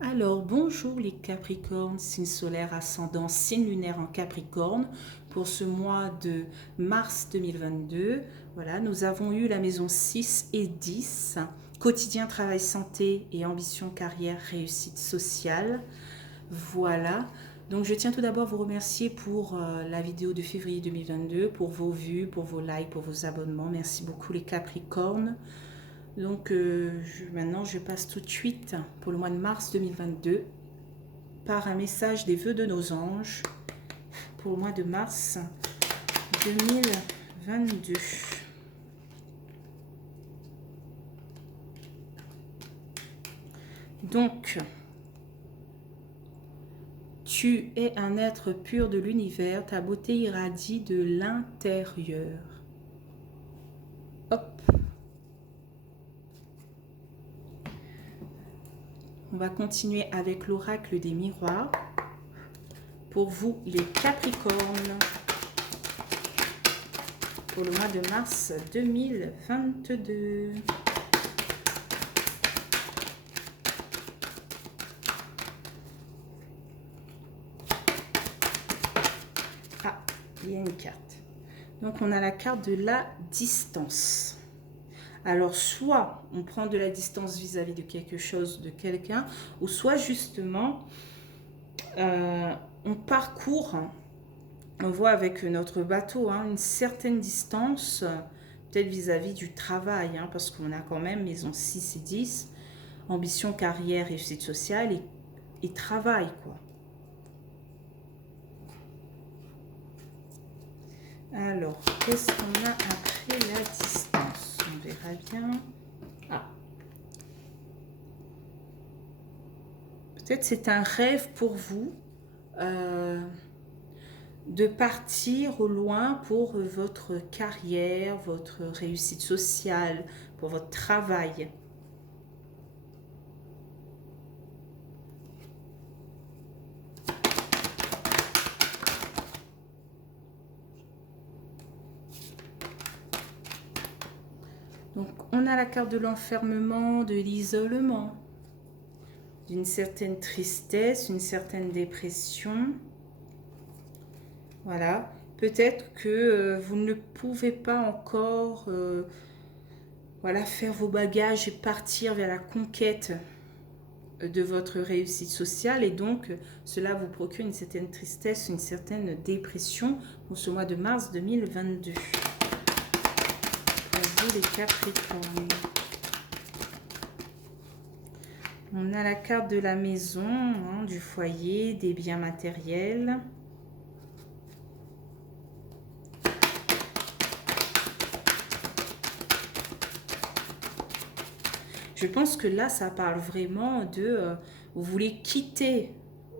Alors, bonjour les Capricornes, signe solaire, ascendant, signe lunaire en Capricorne. Pour ce mois de mars 2022, voilà, nous avons eu la maison 6 et 10, quotidien, travail, santé et ambition, carrière, réussite sociale. Voilà, donc je tiens tout d'abord à vous remercier pour la vidéo de février 2022, pour vos vues, pour vos likes, pour vos abonnements. Merci beaucoup les Capricornes. Donc maintenant, je passe tout de suite pour le mois de mars 2022 par un message des vœux de nos anges pour le mois de mars 2022. Donc, tu es un être pur de l'univers, ta beauté irradie de l'intérieur. Hop. On va continuer avec l'oracle des miroirs. Pour vous, les Capricornes, pour le mois de mars 2022. Ah, il y a une carte. Donc, on a la carte de la distance. Alors, soit on prend de la distance vis-à-vis de quelque chose, de quelqu'un, ou soit justement, on parcourt, on voit avec notre bateau, une certaine distance, peut-être vis-à-vis du travail, parce qu'on a quand même maison 6 et 10, ambition, carrière, réussite sociale et travail, quoi. Alors, qu'est-ce qu'on a après la distance? On verra bien. Ah. Peut-être c'est un rêve pour vous de partir au loin pour votre carrière, votre réussite sociale, pour votre travail. Donc, on a la carte de l'enfermement, de l'isolement, d'une certaine tristesse, une certaine dépression. Voilà. Peut-être que vous ne pouvez pas encore voilà, faire vos bagages et partir vers la conquête de votre réussite sociale, et donc cela vous procure une certaine tristesse, une certaine dépression pour ce mois de mars 2022. Pour vous les Capricornes. On a la carte de la maison, du foyer, des biens matériels. Je pense que là, ça parle vraiment de... vous voulez quitter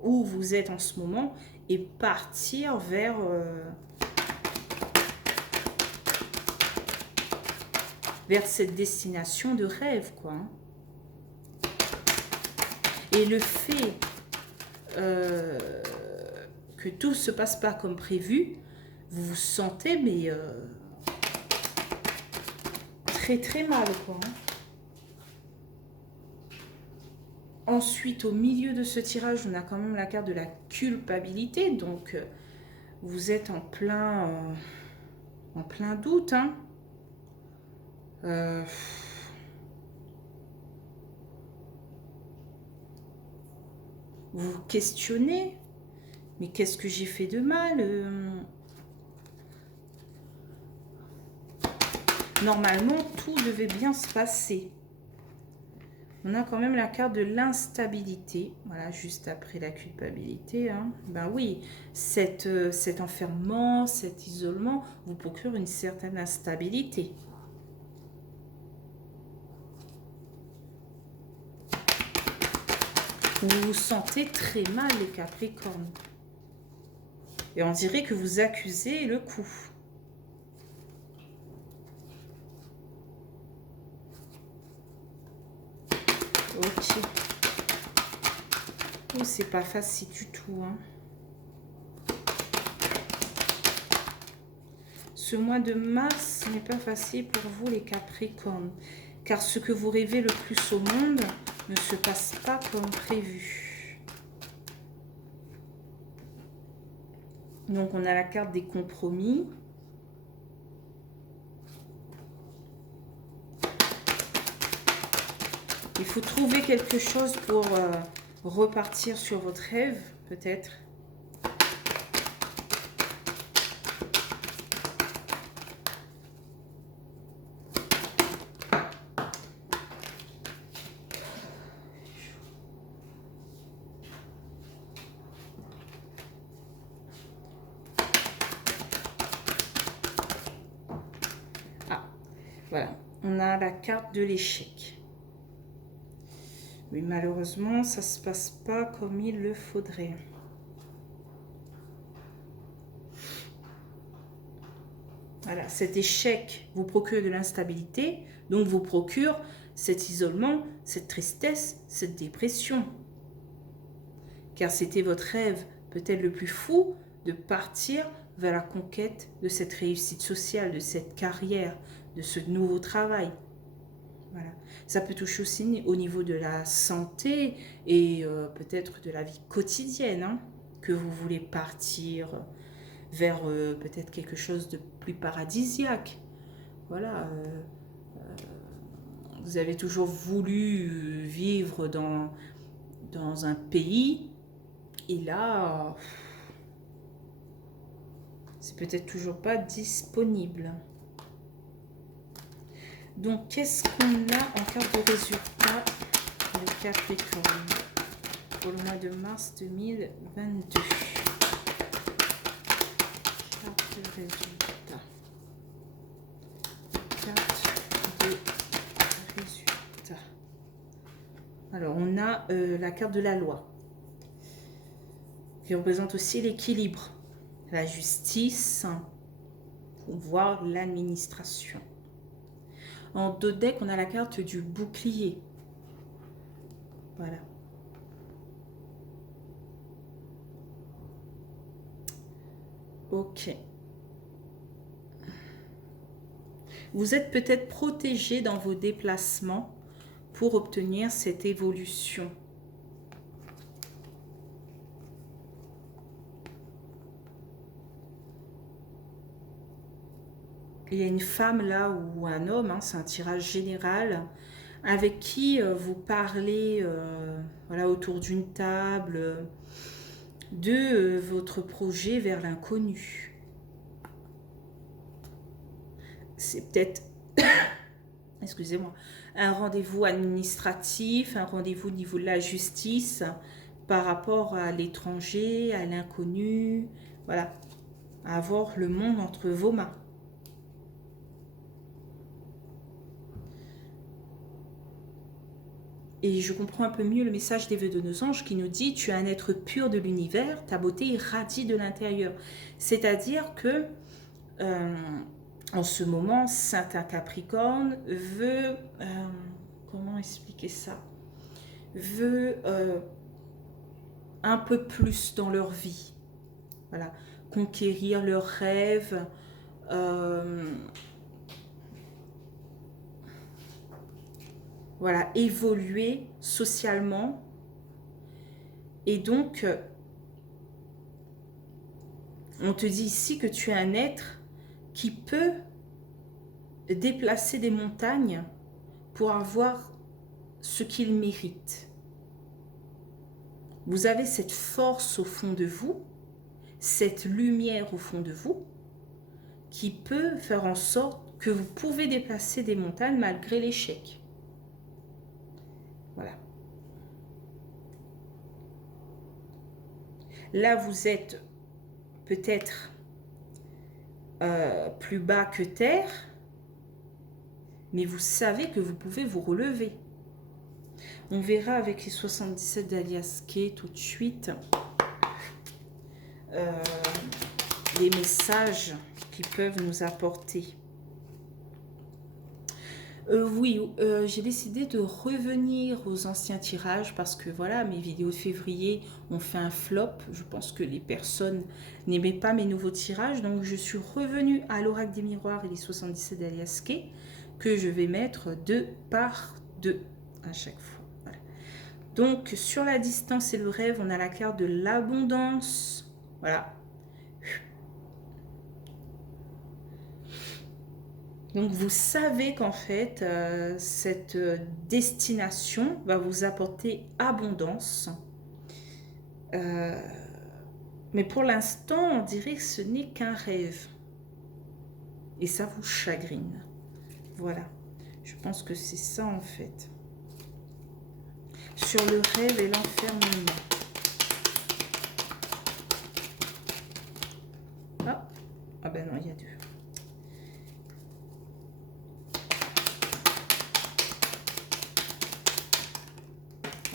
où vous êtes en ce moment et partir vers... vers cette destination de rêve, quoi. Et le fait que tout ne se passe pas comme prévu, vous vous sentez, mais très très mal, quoi. Ensuite, au milieu de ce tirage, on a quand même la carte de la culpabilité. Donc, vous êtes en plein doute. Vous vous questionnez. Mais qu'est-ce que j'ai fait de mal? Normalement, tout devait bien se passer. On a quand même la carte de l'instabilité, voilà, juste après la culpabilité. Ben oui, cet enfermement, cet isolement vous procure une certaine instabilité. Vous vous sentez très mal, les Capricornes. Et on dirait que vous accusez le coup. Ok. Oh, c'est pas facile du tout. Ce mois de mars n'est pas facile pour vous, les Capricornes. Car ce que vous rêvez le plus au monde, ne se passe pas comme prévu. Donc, on a la carte des compromis. Il faut trouver quelque chose pour repartir sur votre rêve, peut-être. Ah, voilà. On a la carte de l'échec. Mais malheureusement, ça ne se passe pas comme il le faudrait. Voilà, cet échec vous procure de l'instabilité, donc vous procure cet isolement, cette tristesse, cette dépression. Car c'était votre rêve, peut-être le plus fou, de partir vers la conquête de cette réussite sociale, de cette carrière, de ce nouveau travail. Voilà. Ça peut toucher aussi au niveau de la santé et peut-être de la vie quotidienne, hein, que vous voulez partir vers peut-être quelque chose de plus paradisiaque. Voilà. Vous avez toujours voulu vivre dans un pays et là, c'est peut-être toujours pas disponible. Donc, qu'est-ce qu'on a en carte de résultat de Capricorne pour le mois de mars 2022? Carte de résultat. Carte de résultat. Alors, on a la carte de la loi, qui représente aussi l'équilibre, la justice, voire l'administration. En dos de deck, on a la carte du bouclier. Voilà. Ok. Vous êtes peut-être protégé dans vos déplacements pour obtenir cette évolution. Il y a une femme là ou un homme, hein, c'est un tirage général, avec qui vous parlez voilà, autour d'une table de votre projet vers l'inconnu. C'est peut-être, excusez-moi, un rendez-vous administratif, un rendez-vous au niveau de la justice par rapport à l'étranger, à l'inconnu, voilà, à avoir le monde entre vos mains. Et je comprends un peu mieux le message des vœux de nos anges qui nous dit « Tu es un être pur de l'univers, ta beauté irradie de l'intérieur. » C'est-à-dire que, en ce moment, Saint Capricorne veut... comment expliquer ça? Veut un peu plus dans leur vie. Voilà. Conquérir leurs rêves. Voilà, évoluer socialement. Et donc, on te dit ici que tu es un être qui peut déplacer des montagnes pour avoir ce qu'il mérite. Vous avez cette force au fond de vous, cette lumière au fond de vous, qui peut faire en sorte que vous pouvez déplacer des montagnes malgré l'échec. Voilà. Là, vous êtes peut-être plus bas que terre, mais vous savez que vous pouvez vous relever. On verra avec les 77 d'Alias Kay tout de suite les messages qui peuvent nous apporter. Oui, j'ai décidé de revenir aux anciens tirages parce que voilà, mes vidéos de février ont fait un flop. Je pense que les personnes n'aimaient pas mes nouveaux tirages. Donc, je suis revenue à l'Oracle des Miroirs et les 77 d'Alias Kay que je vais mettre 2 par 2 à chaque fois. Voilà. Donc, sur la distance et le rêve, on a la carte de l'abondance. Voilà. Donc, vous savez qu'en fait, cette destination va vous apporter abondance. Mais pour l'instant, on dirait que ce n'est qu'un rêve. Et ça vous chagrine. Voilà. Je pense que c'est ça en fait. Sur le rêve et l'enfermement. Ah ben non, il y a deux.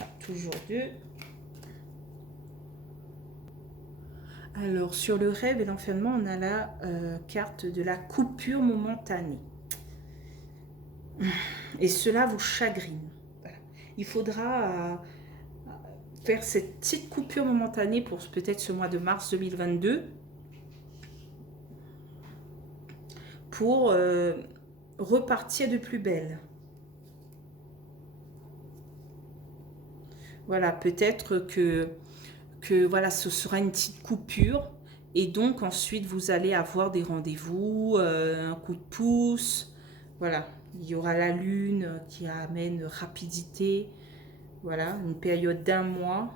Ah, toujours deux. Alors, sur le rêve et l'enfermement, on a la carte de la coupure momentanée. Et cela vous chagrine. Voilà. Il faudra faire cette petite coupure momentanée pour peut-être ce mois de mars 2022 pour repartir de plus belle. Voilà, peut-être que voilà, ce sera une petite coupure et donc ensuite vous allez avoir des rendez-vous, un coup de pouce, voilà, il y aura la lune qui amène rapidité, voilà, une période d'1 mois.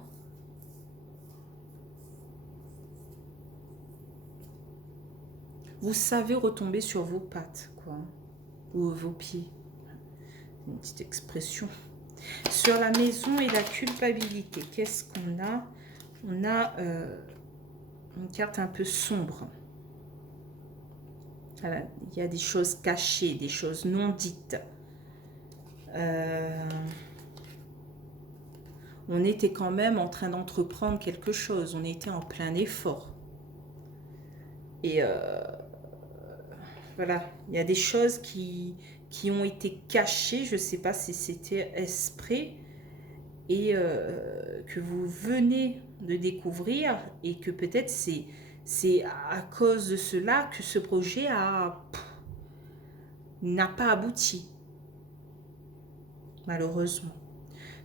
Vous savez retomber sur vos pattes, quoi, ou vos pieds, une petite expression. Sur la maison et la culpabilité, qu'est-ce qu'on a? On a une carte un peu sombre. Voilà, il y a des choses cachées, des choses non dites. On était quand même en train d'entreprendre quelque chose. On était en plein effort. Et voilà, il y a des choses qui ont été cachées. Je ne sais pas si c'était exprès. Et que vous venez de découvrir. Et que peut-être c'est à cause de cela que ce projet n'a pas abouti. Malheureusement.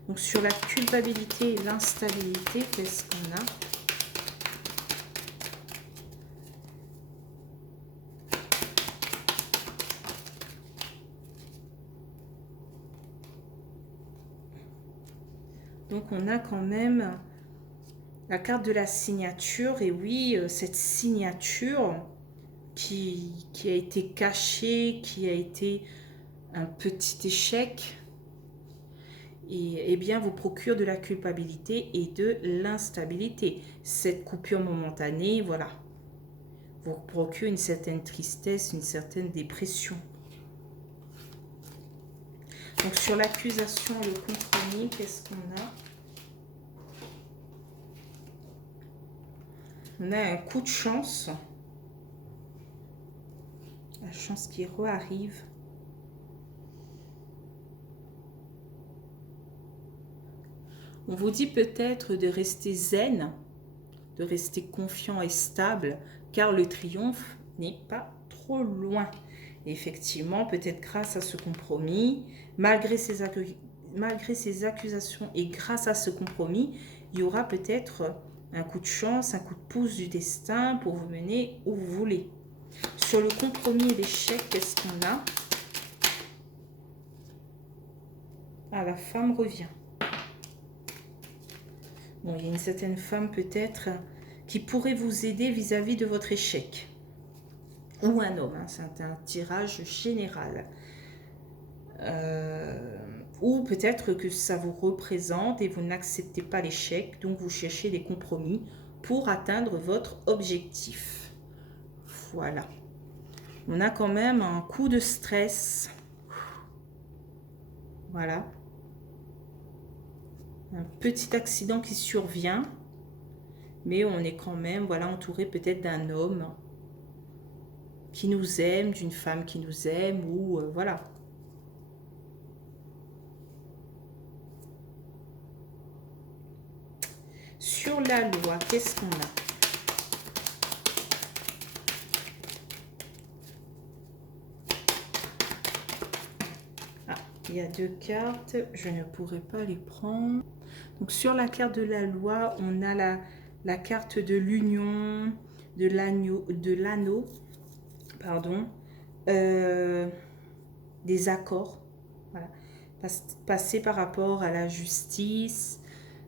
Donc sur la culpabilité et l'instabilité, qu'est-ce qu'on a? Donc on a quand même la carte de la signature. Et oui, cette signature qui a été cachée, qui a été un petit échec, et bien vous procure de la culpabilité et de l'instabilité. Cette coupure momentanée, voilà, vous procure une certaine tristesse, une certaine dépression. Donc sur l'accusation et le compromis, qu'est-ce qu'on a? On a un coup de chance. La chance qui re-arrive. On vous dit peut-être de rester zen, de rester confiant et stable, car le triomphe n'est pas trop loin. Et effectivement, peut-être grâce à ce compromis, malgré ces accusations et grâce à ce compromis, il y aura peut-être un coup de chance, un coup de pouce du destin pour vous mener où vous voulez. Sur le compromis et l'échec, qu'est-ce qu'on a? Ah, la femme revient. Bon, il y a une certaine femme peut-être qui pourrait vous aider vis-à-vis de votre échec. Ou un homme, hein, c'est un tirage général. Ou peut-être que ça vous représente et vous n'acceptez pas l'échec, donc vous cherchez des compromis pour atteindre votre objectif. Voilà. On a quand même un coup de stress. Voilà. Un petit accident qui survient, mais on est quand même, voilà, entouré peut-être d'un homme qui nous aime, d'une femme qui nous aime, ou voilà. Sur la loi, qu'est-ce qu'on a? Ah, il y a deux cartes, je ne pourrais pas les prendre. Donc sur la carte de la loi, on a la carte de l'union, de l'anneau, pardon, des accords. Voilà. Passer par rapport à la justice,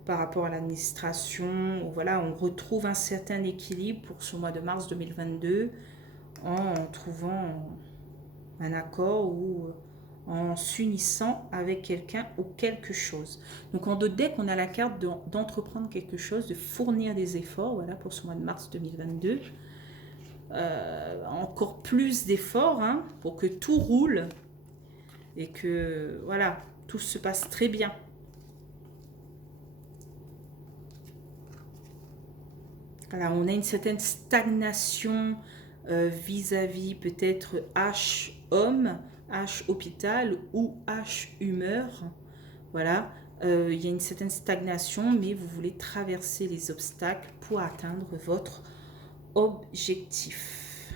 par rapport à l'administration. Voilà, on retrouve un certain équilibre pour ce mois de mars 2022 en trouvant un accord ou en s'unissant avec quelqu'un ou quelque chose. Donc en deux decks, on a la carte d'entreprendre quelque chose, de fournir des efforts, voilà, pour ce mois de mars 2022. Encore plus d'efforts hein, pour que tout roule et que voilà, tout se passe très bien. Voilà, on a une certaine stagnation vis-à-vis peut-être H homme, H hôpital ou H humeur. Voilà, il y a une certaine stagnation, mais vous voulez traverser les obstacles pour atteindre votre objectif.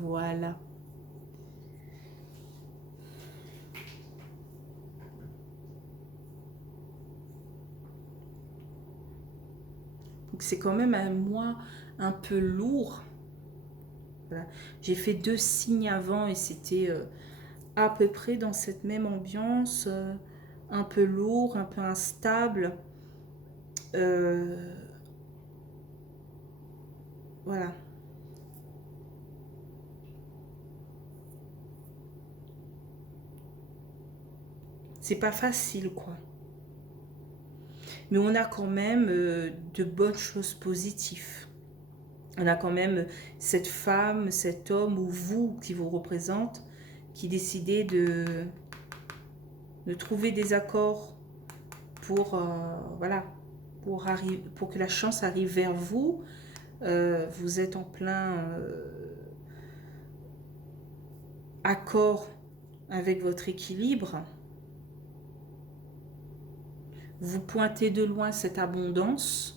Voilà. Donc c'est quand même un mois un peu lourd. Voilà. J'ai fait 2 signes avant et c'était à peu près dans cette même ambiance, un peu lourd, un peu instable. Voilà. C'est pas facile, quoi. Mais on a quand même de bonnes choses positives. On a quand même cette femme, cet homme ou vous qui vous représente, qui décidez de trouver des accords pour, voilà, pour que la chance arrive vers vous. Vous êtes en plein accord avec votre équilibre. Vous pointez de loin cette abondance.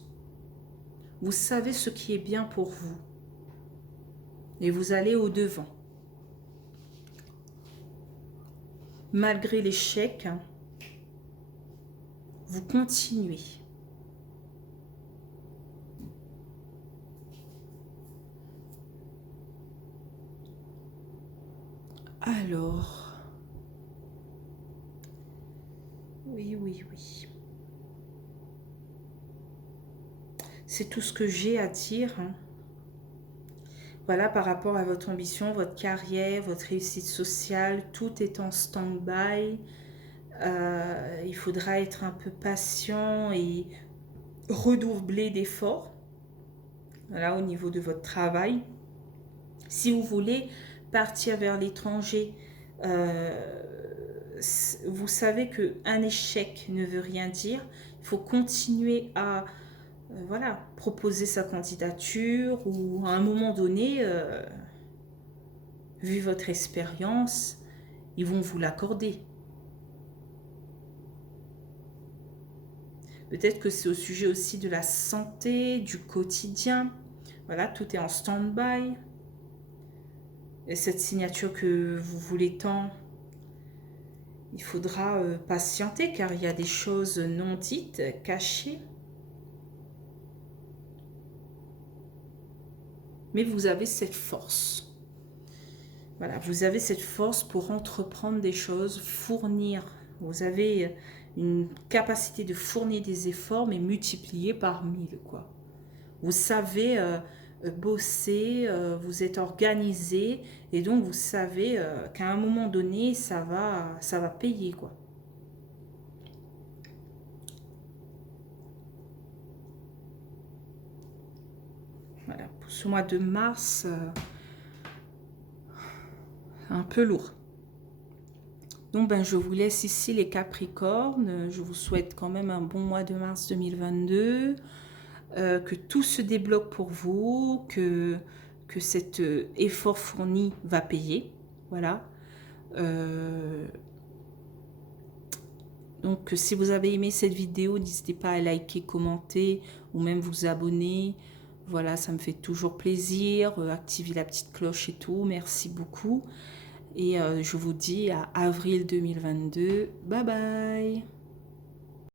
Vous savez ce qui est bien pour vous. Et vous allez au-devant. Malgré l'échec, vous continuez. Alors, oui. C'est tout ce que j'ai à dire. Voilà, par rapport à votre ambition, votre carrière, votre réussite sociale, tout est en stand-by. Il faudra être un peu patient et redoubler d'efforts. Voilà, au niveau de votre travail. Si vous voulez partir vers l'étranger, vous savez qu'un échec ne veut rien dire. Il faut continuer à voilà, proposer sa candidature ou à un moment donné, vu votre expérience, ils vont vous l'accorder. Peut-être que c'est au sujet aussi de la santé, du quotidien. Voilà, tout est en stand-by. Et cette signature que vous voulez tant, il faudra patienter car il y a des choses non dites, cachées. Mais vous avez cette force. Voilà, vous avez cette force pour entreprendre des choses, fournir. Vous avez une capacité de fournir des efforts, mais multipliés par 1000, quoi. Vous savez bosser, vous êtes organisé, et donc vous savez qu'à un moment donné, ça va payer, quoi. Voilà, pour ce mois de mars, un peu lourd. Donc, je vous laisse ici les Capricornes. Je vous souhaite quand même un bon mois de mars 2022. Que tout se débloque pour vous, que cet effort fourni va payer. Voilà. Donc, si vous avez aimé cette vidéo, n'hésitez pas à liker, commenter ou même vous abonner. Voilà, ça me fait toujours plaisir. Activez la petite cloche et tout. Merci beaucoup. Et je vous dis à avril 2022. Bye bye!